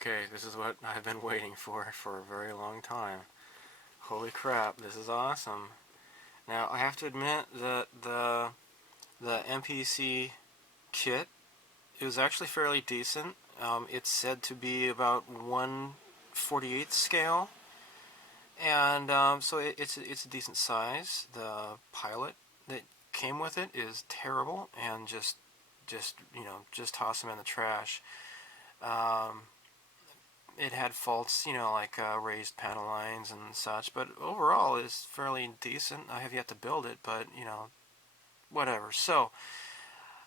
Okay, this is what I've been waiting for a very long time. Holy crap, this is awesome. Now, I have to admit that the MPC kit is actually fairly decent. It's said to be about 1/48 scale, and so it's a decent size. The pilot that came with it is terrible, and just toss them in the trash. Um, it had faults, like raised panel lines and such, but overall it's fairly decent. I have yet to build it, but whatever. So,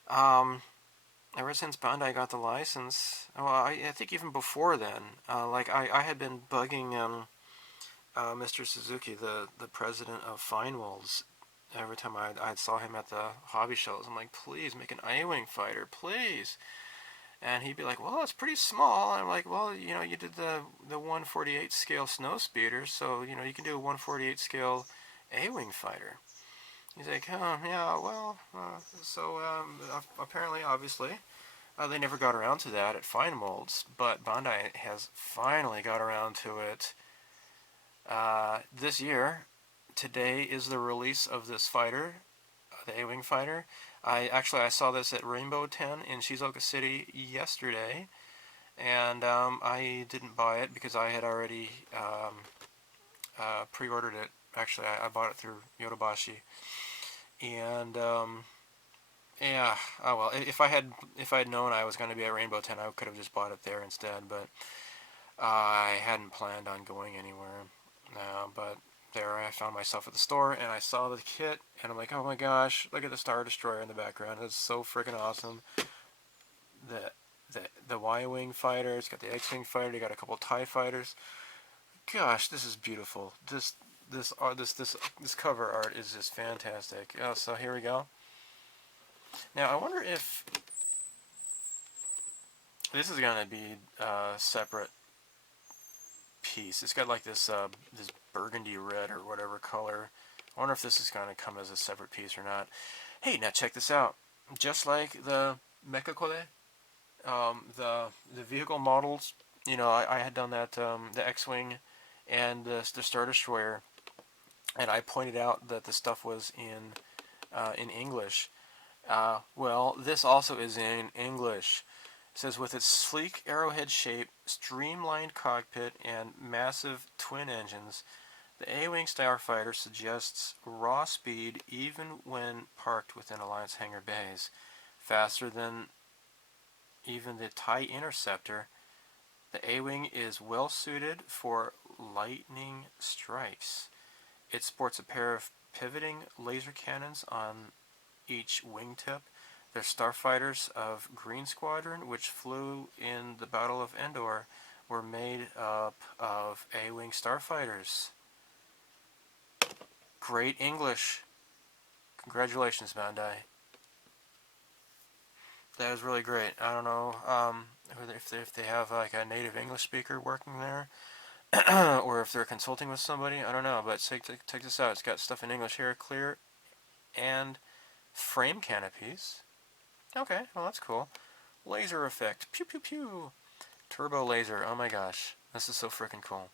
ever since Bandai got the license, well, I think even before then, I had been bugging Mr. Suzuki, the president of Feinwolds. Every time I saw him at the hobby shows, I'm like, please make an A-Wing fighter, please. And he'd be like, well, it's pretty small. And I'm like, well, you did the 1/48 scale snow speeder, so, you can do a 1/48 scale A-Wing fighter. He's like, oh, yeah, well, apparently, obviously, they never got around to that at Fine Molds, but Bandai has finally got around to it this year. Today is the release of this fighter, the A-Wing fighter. I saw this at Rainbow 10 in Shizuoka City yesterday, and I didn't buy it because I had already pre-ordered it. Actually, I bought it through Yodobashi, and yeah. Oh well. If I had known I was going to be at Rainbow 10, I could have just bought it there instead. But I hadn't planned on going anywhere. But there I found myself at the store, and I saw the kit, and I'm like, oh my gosh, look at the Star Destroyer in the background. It's so freaking awesome. The the Y-Wing fighter, it's got the X-Wing fighter, you got a couple TIE fighters. Gosh, this is beautiful. This cover art is just fantastic. So here we go. Now I wonder if this is gonna be a separate piece. It's got like this burgundy red or whatever color. I wonder if this is gonna come as a separate piece or not. Hey, now check this out. Just like the Mecha Kole, the vehicle models, I had done that, the X-Wing and the Star Destroyer, and I pointed out that the stuff was in English. Well, this also is in English. It says, with its sleek arrowhead shape, streamlined cockpit, and massive twin engines, the A-Wing Starfighter suggests raw speed even when parked within Alliance hangar bays, faster than even the TIE Interceptor. The A-Wing is well suited for lightning strikes. It sports a pair of pivoting laser cannons on each wingtip. They're starfighters of Green Squadron, which flew in the Battle of Endor, were made up of A-Wing starfighters. Great English. Congratulations, Bandai. That was really great. I don't know if they have like a native English speaker working there, or if they're consulting with somebody. I don't know, but check this out. It's got stuff in English here, clear and frame canopies. Okay, well that's cool. Laser effect. Pew pew pew. Turbo laser. Oh my gosh. This is so freaking cool.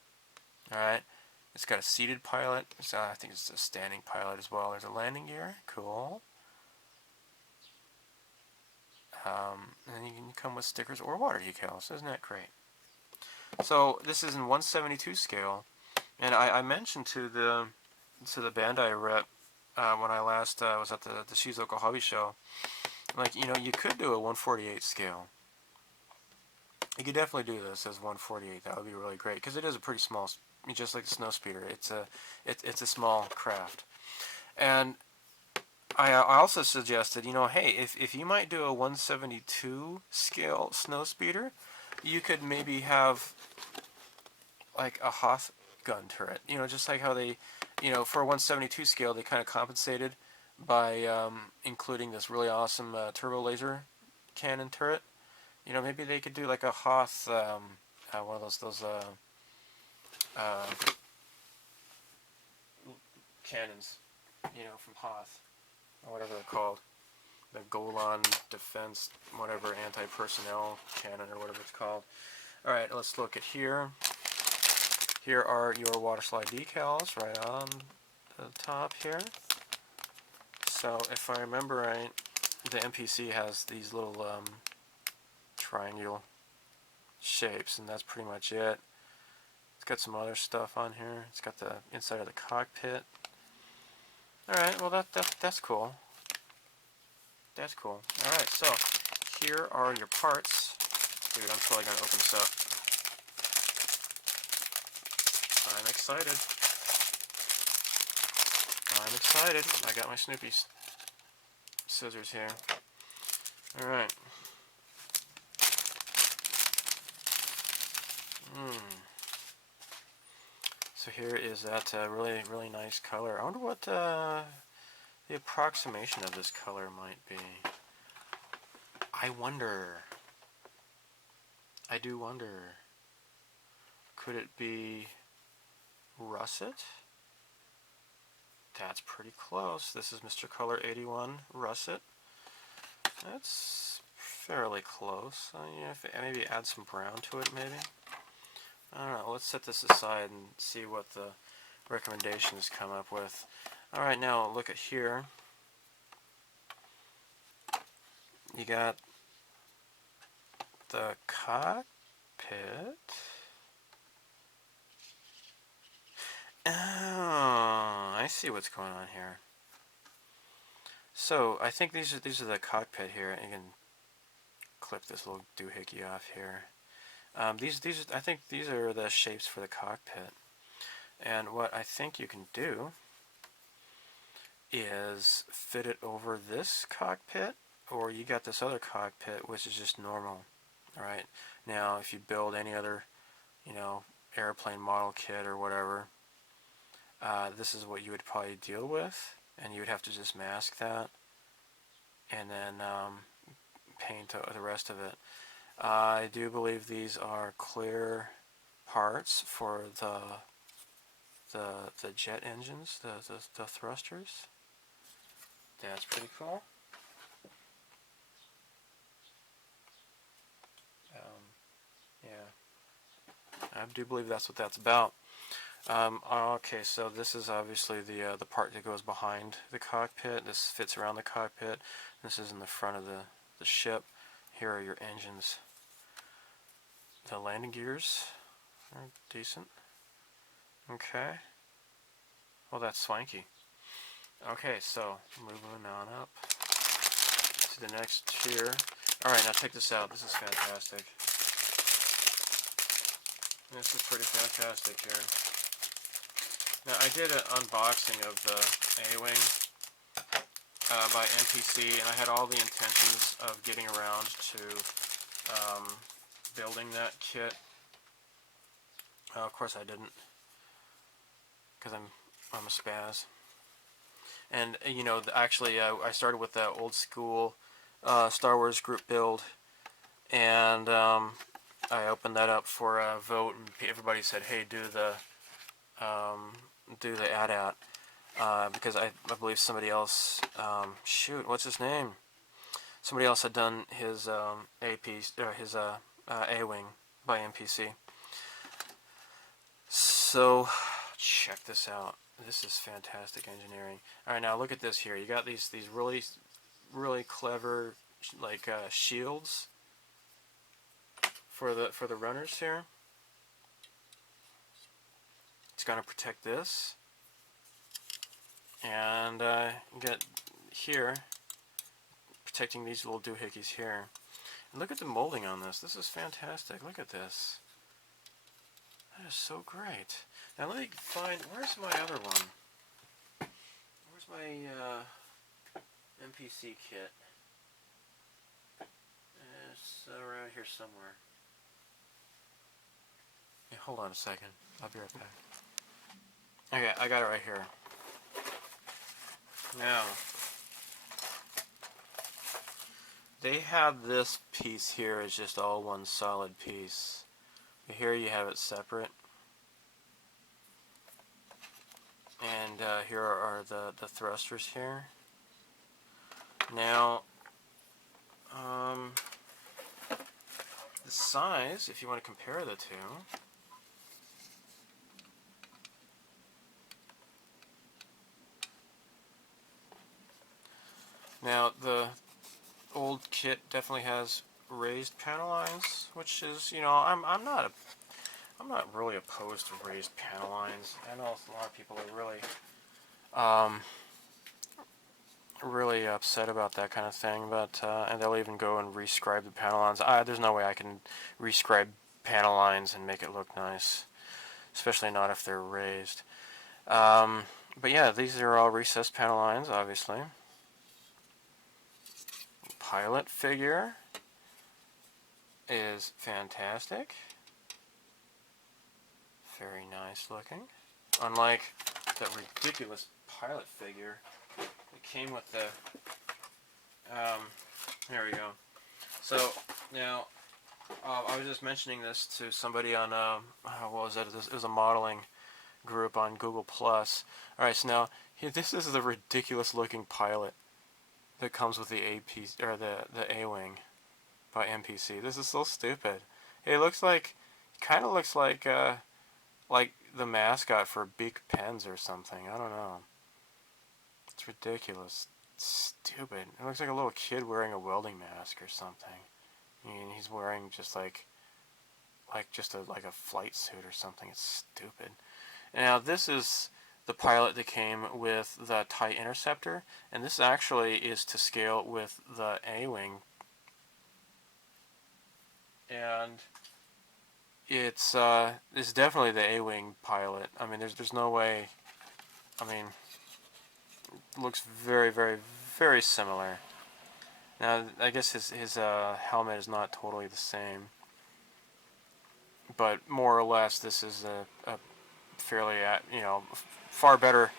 Alright. It's got a seated pilot. I think it's a standing pilot as well. There's a landing gear. Cool. And you can come with stickers or water decals. Isn't that great? So this is in 1/72 scale. And I mentioned to the Bandai rep when I last was at the Shizuoka Hobby Show, like, you could do a 1/48 scale. You could definitely do this as 1/48. That would be really great because it is a pretty small, just like the snow speeder. It's a small craft. And I also suggested, hey, if you might do a 1/72 scale snow speeder, you could maybe have like a Hoth gun turret. Just like how they, for a 1/72 scale, they kind of compensated by including this really awesome turbo laser cannon turret. Maybe they could do like a Hoth, one of those cannons, from Hoth, or whatever they're called. The Golan Defense, whatever, anti-personnel cannon, or whatever it's called. Alright, let's look at here. Here are your water slide decals right on the top here. So if I remember right, the MPC has these little triangle shapes, and that's pretty much it. It's got some other stuff on here. It's got the inside of the cockpit. Alright, well that's cool. That's cool. Alright, so here are your parts. Dude, I'm totally going to open this up. I'm excited. I'm excited. I got my Snoopy scissors here. Alright. So here is that really, really nice color. I wonder what the approximation of this color might be. I wonder. I do wonder. Could it be russet? That's pretty close. This is Mr. Color 81 russet. That's fairly close. Yeah, maybe add some brown to it, maybe. I don't know. Let's set this aside and see what the recommendations come up with. Alright, now look at here. You got the cockpit. Oh, I see what's going on here. So I think these are the cockpit here. You can clip this little doohickey off here. I think these are the shapes for the cockpit. And what I think you can do is fit it over this cockpit, or you got this other cockpit which is just normal. Alright, now if you build any other, airplane model kit or whatever, this is what you would probably deal with, and you would have to just mask that and then paint the rest of it. I do believe these are clear parts for the jet engines, the thrusters. That's pretty cool. Yeah, I do believe that's what that's about. Okay, so this is obviously the part that goes behind the cockpit. This fits around the cockpit. This is in the front of the ship. Here are your engines. The landing gears are decent. Okay. Well, that's swanky. Okay, so moving on up to the next tier. Alright, now check this out. This is fantastic. This is pretty fantastic here. Now, I did an unboxing of the A-Wing by MPC, and I had all the intentions of getting around to building that kit. Of course I didn't, because I'm a spaz. And actually, I started with that old school Star Wars group build, and I opened that up for a vote, and everybody said, "Hey, do the AT-AT," because I believe somebody else, shoot, what's his name? Somebody else had done his his A-Wing by MPC. So check this out. This is fantastic engineering. All right, now look at this here. You got these really, really clever shields for the runners here. It's going to protect this, and get here protecting these little doohickeys here. And look at the molding on this. This is fantastic. Look at this. That is so great. Now let me find, where's my other one? Where's my MPC kit? It's around here somewhere. Yeah, hold on a second. I'll be right back. Okay, I got it right here. Now, they have this piece here as just all one solid piece. Here you have it separate. And here are the thrusters here. Now, the size, if you want to compare the two, now the old kit definitely has raised panel lines, which is, you know, I'm not really opposed to raised panel lines. I know a lot of people are really upset about that kind of thing, but and they'll even go and rescribe the panel lines. There's no way I can rescribe panel lines and make it look nice, especially not if they're raised. But yeah, these are all recessed panel lines, obviously. Pilot figure is fantastic. Very nice looking. Unlike that ridiculous pilot figure that came with the... there we go. So, now, I was just mentioning this to somebody on, what was it? It was a modeling group on Google+. Alright, so now, this is the ridiculous looking pilot that comes with the AP, or the A-Wing by MPC. This is so stupid. It looks like, kind of looks like the mascot for Big Pens or something. I don't know. It's ridiculous. It's stupid. It looks like a little kid wearing a welding mask or something. I mean, he's wearing just like a flight suit or something. It's stupid. Now this is the pilot that came with the TIE Interceptor, and this actually is to scale with the A-Wing, and it's definitely the A-Wing pilot. I mean, there's no way. I mean, it looks very, very, very similar. Now, I guess his helmet is not totally the same, but more or less, this is a fairly, you know, far better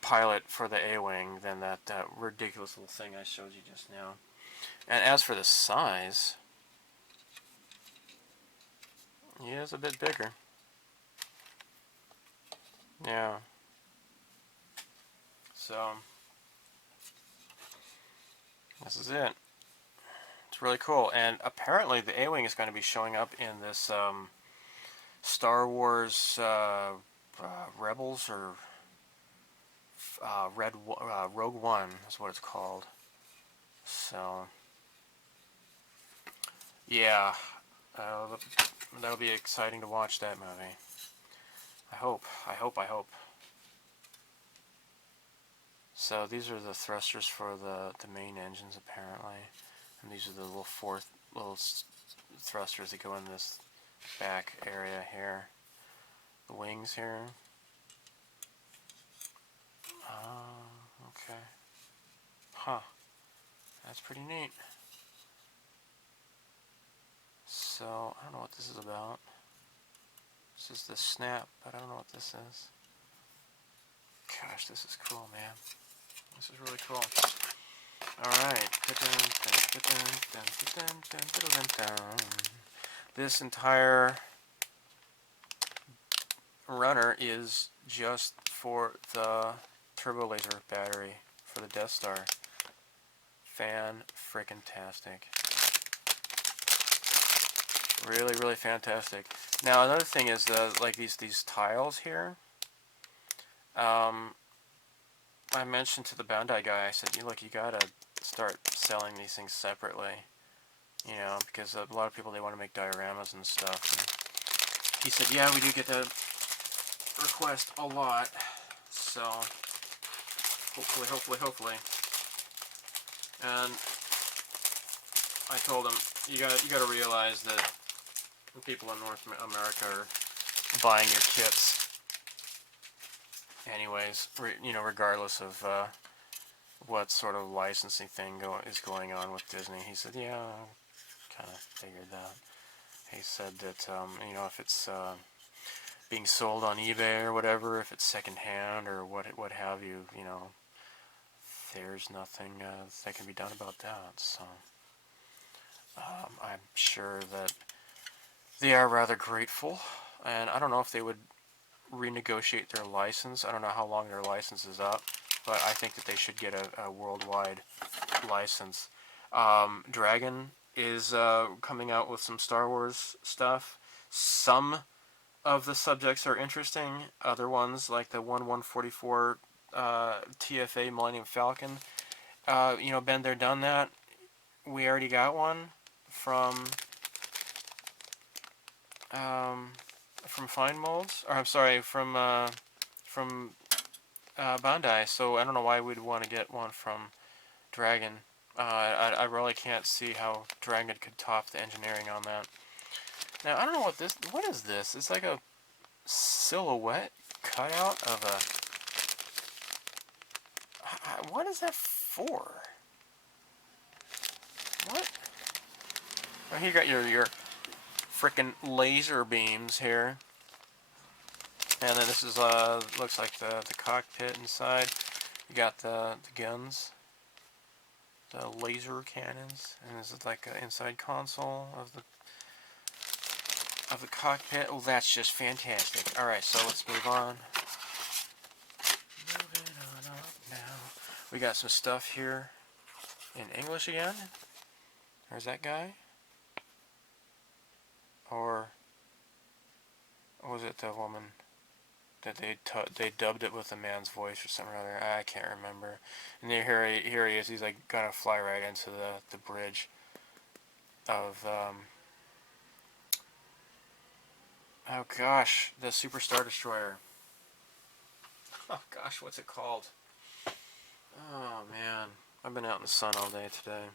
pilot for the A-Wing than that ridiculous little thing I showed you just now. And as for the size, he is a bit bigger. Yeah. So, this is it. It's really cool. And apparently the A-Wing is going to be showing up in this Star Wars Rebels, or Rogue One is what it's called. So, yeah, that'll be exciting to watch that movie. I hope. So these are the thrusters for the main engines, apparently, and these are the little thrusters that go in this back area here. The wings here. Okay. Huh. That's pretty neat. So, I don't know what this is about. This is the snap, but I don't know what this is. Gosh, this is cool, man. This is really cool. Alright. This entire runner is just for the turbo laser battery for the Death Star. Fan-frickin-tastic. Really, really fantastic. Now, another thing is, like these tiles here. I mentioned to the Bandai guy, I said, look, you gotta start selling these things separately. You know, because a lot of people, they want to make dioramas and stuff. And he said, yeah, we do get that request a lot. So, hopefully. And I told him, you gotta realize that people in North America are buying your kits anyways, you know, regardless of what sort of licensing thing is going on with Disney. He said, yeah, I kind of figured that. He said that, you know, if it's being sold on eBay or whatever, if it's secondhand or what have you, you know, there's nothing that can be done about that. So I'm sure that they are rather grateful, and I don't know if they would renegotiate their license. I don't know how long their license is up, but I think that they should get a worldwide license. Dragon is coming out with some Star Wars stuff. Some of the subjects are interesting. Other ones, like the 1/144 TFA Millennium Falcon, been there, done that. We already got one from Fine Molds, or I'm sorry, from Bandai. So I don't know why we'd want to get one from Dragon. I really can't see how Dragon could top the engineering on that. Now I don't know what is this? It's like a silhouette cutout of a. What is that for? What? Oh, here you got your frickin' laser beams here. And then this is looks like the cockpit inside. You got the guns, the laser cannons, and this is like an inside console of the cockpit. Oh, that's just fantastic. All right, so let's move on. Moving on up now. We got some stuff here in English again. There's that guy. Or was it the woman that they dubbed it with a man's voice or something or other? I can't remember. And here he is. He's like gonna fly right into the bridge of oh gosh, the Super Star Destroyer. Oh gosh, what's it called? Oh man, I've been out in the sun all day today.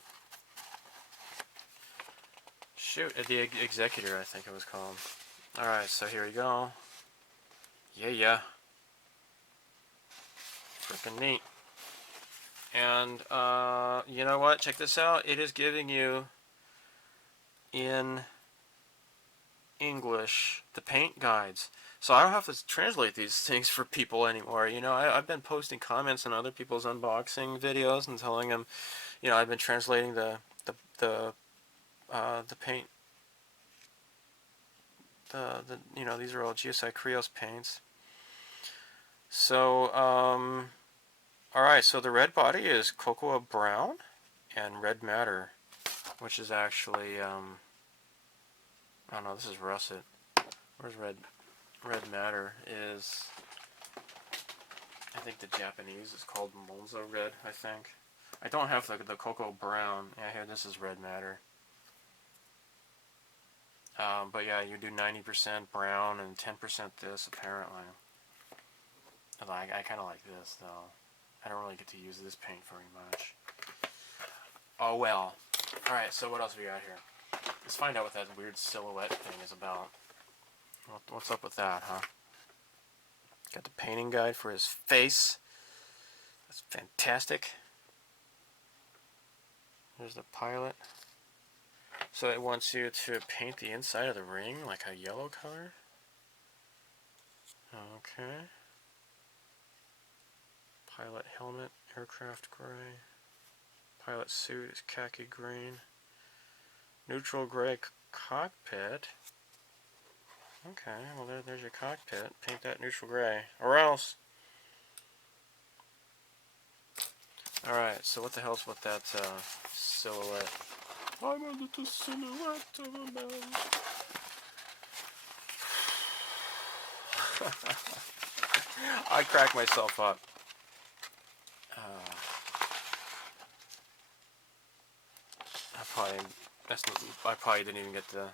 Shoot, the Executor, I think it was called. Alright, so here we go. Yeah. Freaking neat. And, you know what? Check this out. It is giving you, in English, the paint guides. So I don't have to translate these things for people anymore. You know, I've been posting comments on other people's unboxing videos and telling them, you know, I've been translating the paint. You know, these are all GSI Krios paints. So, alright, so the red body is cocoa brown and red matter, which is actually, I don't know, this is russet. Where's red matter is, I think the Japanese is called Monzo red, I think. I don't have the cocoa brown. Yeah, here, this is red matter. But yeah, you do 90% brown and 10% this, apparently. I kind of like this, though. I don't really get to use this paint very much. Oh well. Alright, so what else we got here? Let's find out what that weird silhouette thing is about. What's up with that, huh? Got the painting guide for his face. That's fantastic. There's the pilot. So it wants you to paint the inside of the ring like a yellow color. Okay. Pilot helmet, aircraft gray. Pilot suit is khaki green. Neutral gray cockpit. Okay, well there's your cockpit. Paint that neutral gray. Or else. Alright, so what the hell's with that silhouette? I'm a little silhouette of a man. I crack myself up. I probably didn't even get the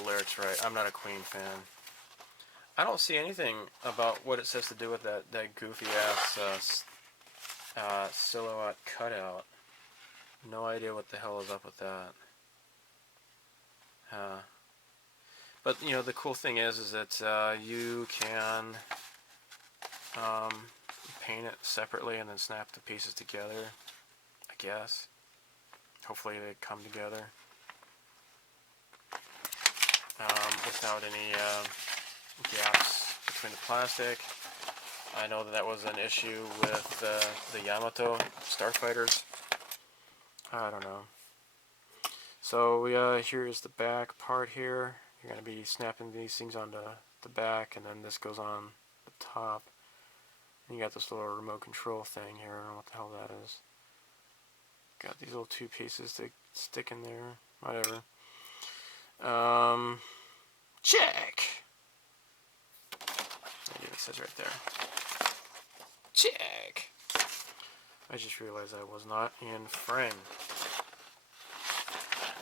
lyrics right. I'm not a Queen fan. I don't see anything about what it says to do with that goofy ass silhouette cutout. No idea what the hell is up with that. But you know, the cool thing is that you can paint it separately and then snap the pieces together, I guess. Hopefully they come together without any gaps between the plastic. I know that was an issue with the Yamato Starfighters. I don't know. So here is the back part here. You're going to be snapping these things onto the back, and then this goes on the top. And you got this little remote control thing here. I don't know what the hell that is. got these little two pieces to stick in there. Whatever. Check. Maybe it says right there. Check. I just realized I was not in frame.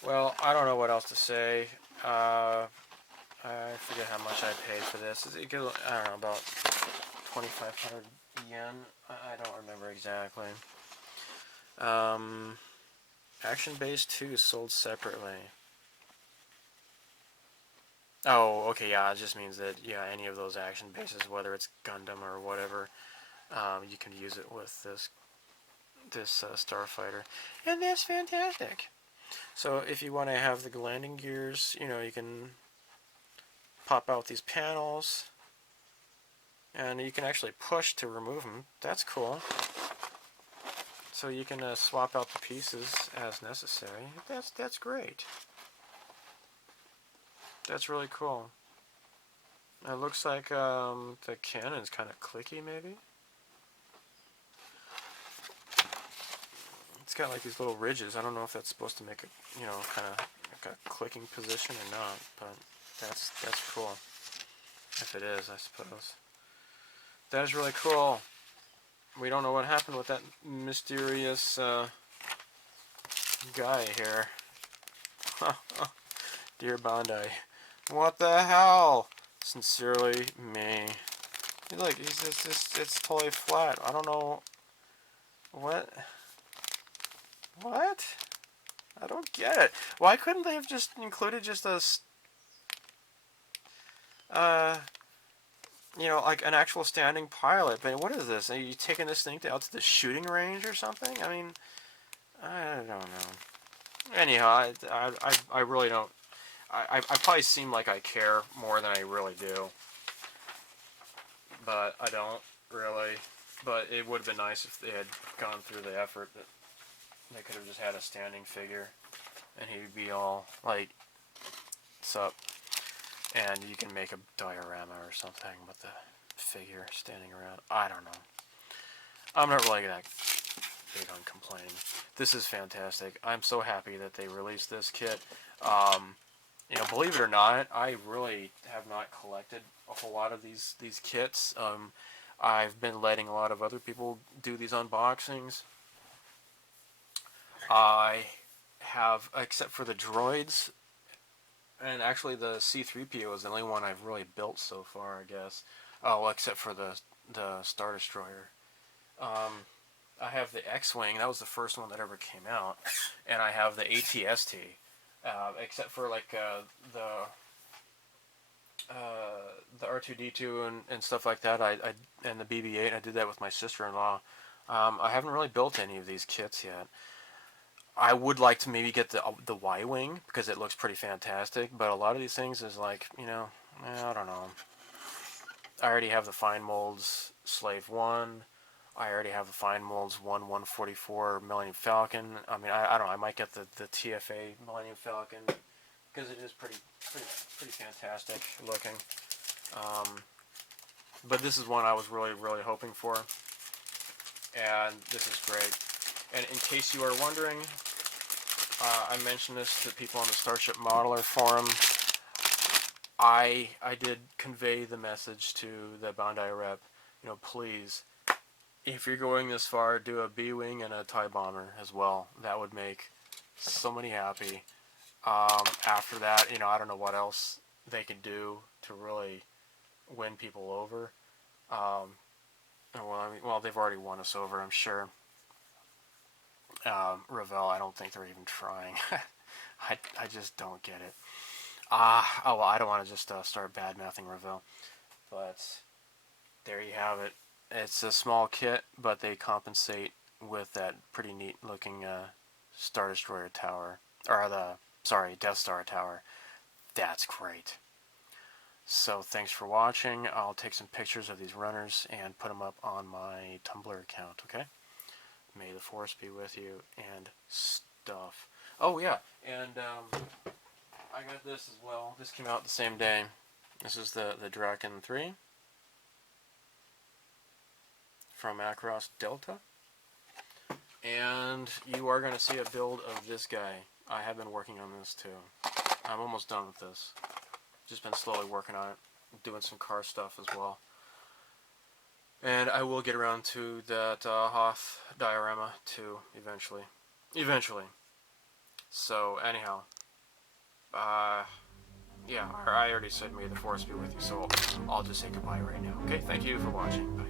Well, I don't know what else to say. I forget how much I paid for this. I don't know, about 2,500 yen. I don't remember exactly. Action Base 2 sold separately. Oh, okay, yeah, it just means that, yeah, any of those action bases, whether it's Gundam or whatever, you can use it with this Starfighter. And that's fantastic. So if you want to have the landing gears, you know, you can pop out these panels, and you can actually push to remove them. That's cool. So you can swap out the pieces as necessary. That's great. That's really cool. It looks like the cannon's kind of clicky, maybe. It's got like these little ridges. I don't know if that's supposed to make it, you know, kind of like a clicking position or not, but that's cool. If it is, I suppose. That is really cool. We don't know what happened with that mysterious guy here. Dear Bandai. What the hell? Sincerely, me. Look, he's just, it's totally flat. I don't know. What? What? I don't get it. Why couldn't they have just included just a, you know, like an actual standing pilot? But what is this? Are you taking this thing out to the shooting range or something? I mean, I don't know. Anyhow, I really don't. I probably seem like I care more than I really do. But I don't really. But it would have been nice if they had gone through the effort that they could have just had a standing figure. And he'd be all like, "What's up?" And you can make a diorama or something with the figure standing around. I don't know. I'm not really that big on complaining. This is fantastic. I'm so happy that they released this kit. You know, believe it or not, I really have not collected a whole lot of these kits. I've been letting a lot of other people do these unboxings. I have, except for the droids, and actually the C-3PO is the only one I've really built so far, I guess. Oh, well, except for the Star Destroyer. I have the X-Wing. That was the first one that ever came out. And I have the AT-ST. Except for like the R2-D2 and stuff like that. And the BB-8. I did that with my sister-in-law. I haven't really built any of these kits yet. I would like to maybe get the Y-Wing because it looks pretty fantastic. But a lot of these things is like, you know, I don't know. I already have the fine molds Slave 1. I already have the fine molds 1/144 Millennium Falcon. I mean, I don't know. I might get the TFA Millennium Falcon because it is pretty fantastic looking. But this is one I was really hoping for, and this is great. And in case you are wondering, I mentioned this to people on the Starship Modeler forum. I did convey the message to the Bandai rep. You know, please, if you're going this far, do a B-Wing and a TIE Bomber as well. That would make so many happy. After that, you know, I don't know what else they can do to really win people over. Well, they've already won us over, I'm sure. Revell, I don't think they're even trying. I just don't get it. Oh, well, I don't want to just start bad-mouthing Revell. But there you have it. It's a small kit, but they compensate with that pretty neat-looking Star Destroyer tower. Or Death Star tower. That's great. So thanks for watching. I'll take some pictures of these runners and put them up on my Tumblr account, okay? May the Force be with you and stuff. Oh, yeah, and I got this as well. This came out the same day. This is the Draken 3 from Macross Delta. And you are going to see a build of this guy. I have been working on this too. I'm almost done with this. Just been slowly working on it, doing some car stuff as well. And I will get around to that Hoth diorama too, eventually. Eventually. So, anyhow. Yeah, I already said may the force be with you, so I'll just say goodbye right now. Okay, thank you for watching. Bye.